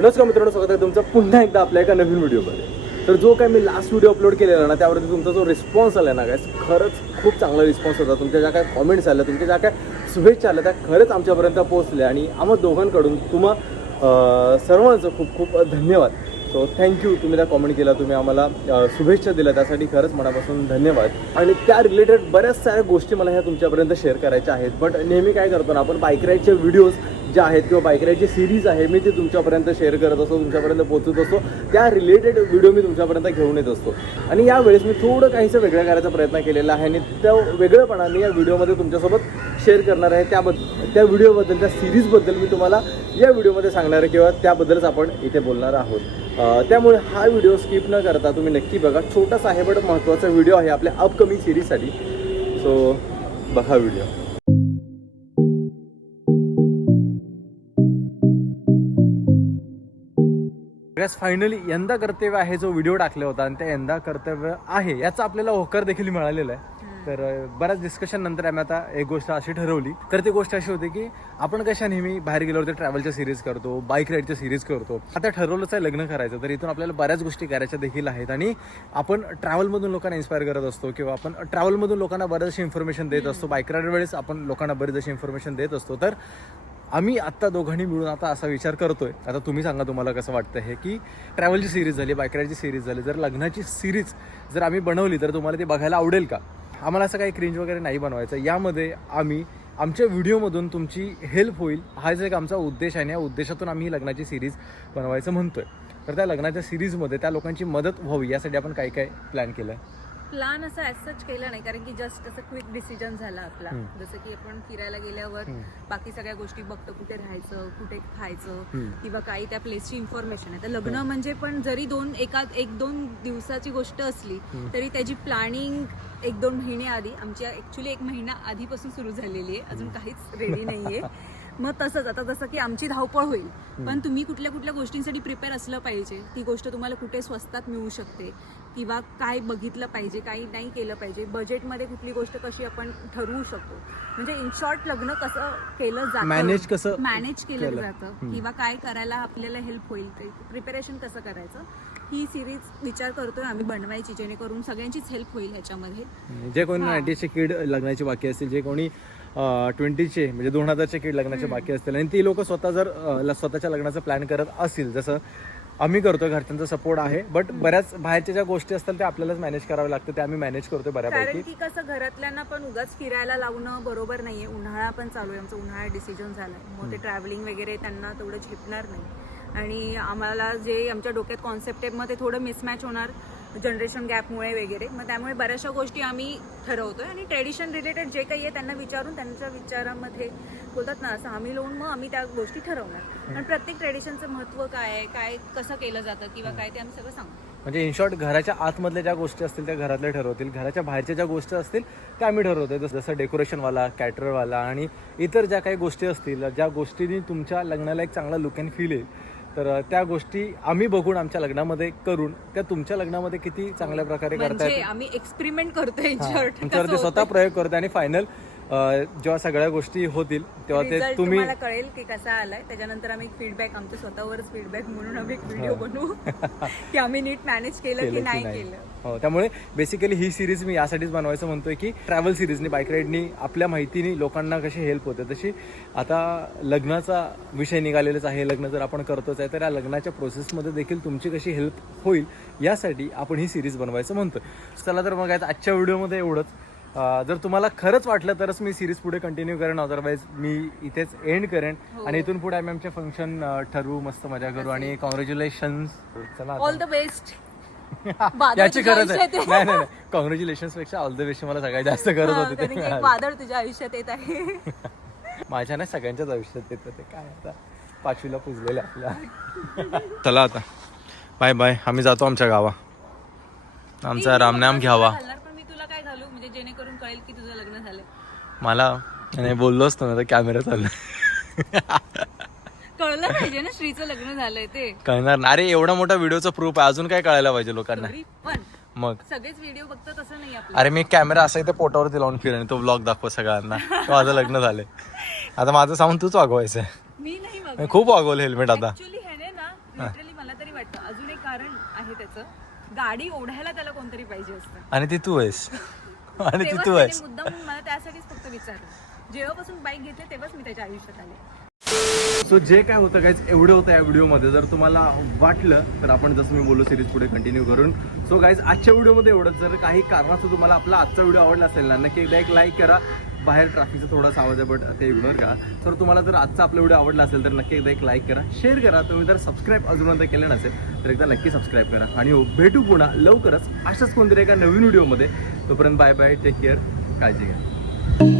नमस्कार मित्रांनो स्वागत आहे तुमचं पुन्हा एकदा आपल्या एका नवीन व्हिडिओमध्ये. तर जो काय मी लास्ट व्हिडिओ अपलोड केलेला ना त्यावरती तुमचा जो रिस्पॉन्स आला ना काय खरंच खूप चांगला रिस्पॉन्स होता. तुमच्या ज्या काय कॉमेंट्स आल्या तुमच्या ज्या काय शुभेच्छा आल्या त्या खरंच आमच्यापर्यंत पोहोचल्या. आणि आम्हा दोघांकडून तुम्हा सर्वांचं खूप खूप धन्यवाद. सो थँक्यू तुम्ही त्या कॉमेंट केला तुम्ही आम्हाला शुभेच्छा दिल्या. त्यासाठी खरंच मनापासून धन्यवाद. आणि त्या रिलेटेड बऱ्याच साऱ्या गोष्टी मला ह्या तुमच्यापर्यंत शेअर करायच्या आहेत. बट नेहमी काय करतो ना आपण बाईक राईडचे व्हिडिओज जे आहेत किंवा बाईक राईडची सिरीज आहे मी ते तुमच्यापर्यंत शेअर करत असतो तुमच्यापर्यंत पोहोचत असतो. त्या रिलेटेड व्हिडिओ मी तुमच्यापर्यंत घेऊन येत असतो. आणि यावेळेस मी थोडं काहीसं वेगळं करायचा प्रयत्न केलेला आहे आणि त्या वेगळेपणा मी या व्हिडिओमध्ये तुमच्यासोबत शेअर करणार आहे. त्याबद्दल त्या व्हिडिओबद्दल त्या सिरीजबद्दल मी तुम्हाला या व्हिडिओमध्ये सांगणार आहे किंवा त्याबद्दलच आपण इथे बोलणार आहोत. त्यामुळे हा व्हिडिओ स्किप न करता तुम्ही नक्की बघा. छोटासा आहे बट महत्त्वाचा व्हिडिओ आहे आपल्या अपकमिंग सिरीजसाठी सो बघा व्हिडिओ गॅस फायनली यंदा कर्तव्य आहे जो व्हिडिओ टाकला होता आणि त्या यंदा कर्तव्य आहे. याचा आपल्याला होकार देखील मिळालेला आहे. तर बऱ्याच डिस्कशन नंतर आम्ही आता एक गोष्ट अशी ठरवली. तर ती गोष्ट अशी होती की आपण कशा नेहमी बाहेर गेल्यावरती ट्रॅव्हलच्या सिरीज करतो बाईक राईडच्या सिरीज करतो. आता ठरवलंच आहे लग्न करायचं तर इथून आपल्याला बऱ्याच गोष्टी करायच्या देखील आहेत. आणि आपण ट्रॅव्हलमधून लोकांना इन्स्पायर करत असतो किंवा आपण ट्रॅव्हलमधून लोकांना बरेचशी इन्फॉर्मेशन देत असतो. बाईक राईड वेळेस आपण लोकांना बरीच अशी इन्फॉर्मेशन देत असतो. तर आम्ही आत्ता दोघांनी मिळून आता असा विचार करतोय. आता तुम्ही सांगा तुम्हाला कसं वाटतं हे की ट्रॅव्हलची सिरीज झाली बाईक राईडची सिरीज झाली जर लग्नाची सिरीज जर आम्ही बनवली तर तुम्हाला ती बघायला आवडेल का? आम्हाला असं काही क्रिंज वगैरे नाही बनवायचं. यामध्ये आम्ही आमच्या व्हिडिओमधून तुमची हेल्प होईल. हाच एक आमचा उद्देश आहे आणि या उद्देशातून आम्ही लग्नाची सिरीज बनवायचं म्हणतोय. तर त्या लग्नाच्या सिरीजमध्ये त्या लोकांची मदत व्हावी यासाठी आपण काय काय प्लॅन केलं आहे प्लॅन असं ॲज सच केलं नाही कारण की जस्ट असं क्विक डिसिजन झाला आपला. जसं की आपण फिरायला गेल्यावर. बाकी सगळ्या गोष्टी बघतो कुठे राहायचं कुठे खायचं. किंवा काही त्या प्लेसची इन्फॉर्मेशन आहे. तर लग्न म्हणजे पण जरी दोन एका एक दोन दिवसाची गोष्ट असली. तरी त्याची प्लॅनिंग एक दोन महिने आधी आमची ऍक्च्युली एक महिना आधीपासून सुरू झालेली आहे. अजून काहीच रेडी नाहीये. मग तसंच आता जसं की आमची धावपळ होईल पण तुम्ही कुठल्या कुठल्या गोष्टींसाठी प्रिपेअर असलं पाहिजे. ती गोष्ट तुम्हाला कुठे स्वस्तात मिळू शकते. किंवा काय बघितलं पाहिजे काही नाही केलं पाहिजे बजेटमध्ये कुठली गोष्ट कशी आपण ठरवू शकतो? म्हणजे इन शॉर्ट लग्न कसं केलं जातं? Manage कसं मॅनेज केलं? जातं. किंवा काय करायला आपल्याला हेल्प होईल प्रिपरेशन कसं करायचं? ही सिरीज विचार करतोय आम्ही बनवायची जेणेकरून सगळ्यांचीच हेल्प होईल ह्याच्यामध्ये. जे कोणी. नाईन्टीचे किड लग्नाचे बाकी असतील जे कोणी ट्वेंटीचे म्हणजे दोन हजारचे किड लग्नाचे बाकी असतील आणि ती लोक स्वतः जर स्वतःच्या लग्नाचं प्लॅन करत असतील जसं आम्ही करतो घरच्यांचा सपोर्ट आहे. बट बऱ्याच बाहेरच्या ज्या गोष्टी असतात त्या आपल्यालाच मॅनेज कराव्या लागतं ते आम्ही मॅनेज करतो कारण बऱ्यापैकी की कसं घरातल्यांना पण उगाच फिरायला लावणं बरोबर नाहीये. उन्हाळा पण चालू आहे आमचं. उन्हाळा डिसिजन झालाय. मग ते ट्रॅव्हलिंग वगैरे त्यांना तेवढं झेपणार नाही. आणि आम्हाला जे आमच्या डोक्यात कॉन्सेप्ट आहे मग ते थोडं मिसमॅच होणार. जनरेशन गॅपमुळे वगैरे. मग त्यामुळे बऱ्याचशा गोष्टी आम्ही ठरवतोय. आणि ट्रेडिशन रिलेटेड जे काही आहे त्यांना विचारून त्यांच्या विचारामध्ये बोलतात ना सामील होऊन मग आम्ही त्या गोष्टी ठरवणार. आणि प्रत्येक ट्रेडिशनचं महत्त्व काय आहे? काय कसं केलं जातं? किंवा काय ते आम्ही सगळं सांगतो म्हणजे इन शॉर्ट घराच्या आतमधल्या ज्या गोष्टी असतील त्या घरातल्या ठरवतील. घराच्या बाहेरच्या ज्या गोष्टी असतील त्या आम्ही ठरवतो जसं जसं डेकोरेशनवाला कॅटरवाला आणि इतर ज्या काही गोष्टी असतील ज्या गोष्टींनी तुमच्या लग्नाला एक चांगला लुक अँड फील येईल. तर त्या गोष्टी आम्ही बघून आमच्या लग्नामध्ये करून त्या तुमच्या लग्नामध्ये किती चांगल्या प्रकारे करता म्हणजे आम्ही एक्सपेरिमेंट करतोय स्वतः प्रयोग करतो आणि फायनल जेव्हा सगळ्या गोष्टी होतील तेव्हा ते तुम्ही कळेल की कसा आलाय. त्याच्यानंतर आम्ही फीडबॅक आमच्या स्वतःवरच फीडबॅक म्हणून आम्ही एक व्हिडिओ बनवू. की आम्ही नीट मॅनेज केलं की नाही. केलं. हो त्यामुळे बेसिकली ही सिरीज मी यासाठीच बनवायचं म्हणतोय की ट्रॅव्हल सिरीजनी बाईक राईडनी आपल्या माहितीनी लोकांना कशी हेल्प होते. तशी आता लग्नाचा विषय निघालेलाच आहे. लग्न जर आपण करतोच आहे तर या लग्नाच्या प्रोसेसमध्ये देखील तुमची कशी हेल्प होईल यासाठी आपण ही सिरीज बनवायचं म्हणतोय. चला तर मग आजच्या व्हिडिओमध्ये एवढंच. जर तुम्हाला खरंच वाटलं तरच मी सिरीज पुढे कंटिन्यू करेन. अदरवाईज मी इथेच एंड करेन. हो. आणि इथून पुढे आम्ही आमचे फंक्शन ठरवू मस्त मजा करू आणि कॉंग्रॅच्युलेशन चला आता. ऑल द बेस्ट याची गरज आहे. नाही नाही कॉंग्रॅच्युलेशनपेक्षा ऑल द बेस्ट मला सगळ्यात जास्त गरज होती ते. वादळ तुझ्या आयुष्यात येत आहे. माझ्या नाही सगळ्यांच्याच आयुष्यात येतं ते काय आता? पाचवीला पुजलेलं आपल्या चला आता. Bye bye. आम्ही जातो आमच्या गावा. आमचा रामनाम घ्यावा घालणार पण मी तुला काय घालू म्हणजे जेणेकरून कळेल की तुझं लग्न झालंय मला नाही बोललोच ना तर कॅमेरा चालू कळलं पाहिजे ना श्रीचं लग्न झालंय ते. कळणार ना. अरे एवढा मोठा व्हिडिओचा प्रूफ आहे. अजून काय कळायला पाहिजे लोकांना? तरी पण. मग. सगळेच व्हिडिओ बघतो तसं नाही आपलं. अरे मी कॅमेरा असा इथे पोटावरती लावून फिरेन तो ब्लॉग दाखव सगळ्यांना. तो माझं लग्न झालंय. आता माझं साऊंड तूच वागवायचं आहे मी नाही मी खूप वागवलं हेल्मेट आता. ऍक्च्युली ह्याने ना लिटरली मला तरी वाटतं अजून एक कारण आहे त्याचं. गाडी ओढायला त्याला कोणतरी पाहिजे असतं. आणि ती तू आहेस. आणि ती तेव्हाच तू त्याने आहेस मुद्दाम मला त्यासाठीच फक्त विचारलं. जेव्हापासून बाईक घेतली तेव्हाच मी त्याच्या आयुष्यात आले. सो जे काय होतं काय एवढं होतं या व्हिडिओमध्ये जर तुम्हाला वाटलं तर आपण जसं मी बोललो सिरीज पुढे कंटिन्यू करून. सो गाईज आजच्या व्हिडिओमध्ये एवढंच. जर काही कारणास्तव तुम्हाला आपला आजचा व्हिडिओ आवडला असेल ना नक्की एकदा एक लाईक करा. बाहेर ट्रॅफिकचा थोडासा आवाज आहे बट ते इग्नोर करा. तर तुम्हाला जर आजचा आपला व्हिडिओ आवडला असेल तर नक्की एकदा एक लाईक करा शेअर करा. तुम्ही जर सबस्क्राईब अजूनपर्यंत केलं नसेल तर एकदा नक्की सबस्क्राईब करा. आणि हो भेटू पुन्हा लवकरच अशाच कोणतरी एका नवीन व्हिडिओमध्ये तोपर्यंत बाय बाय टेक केअर काळजी घ्या.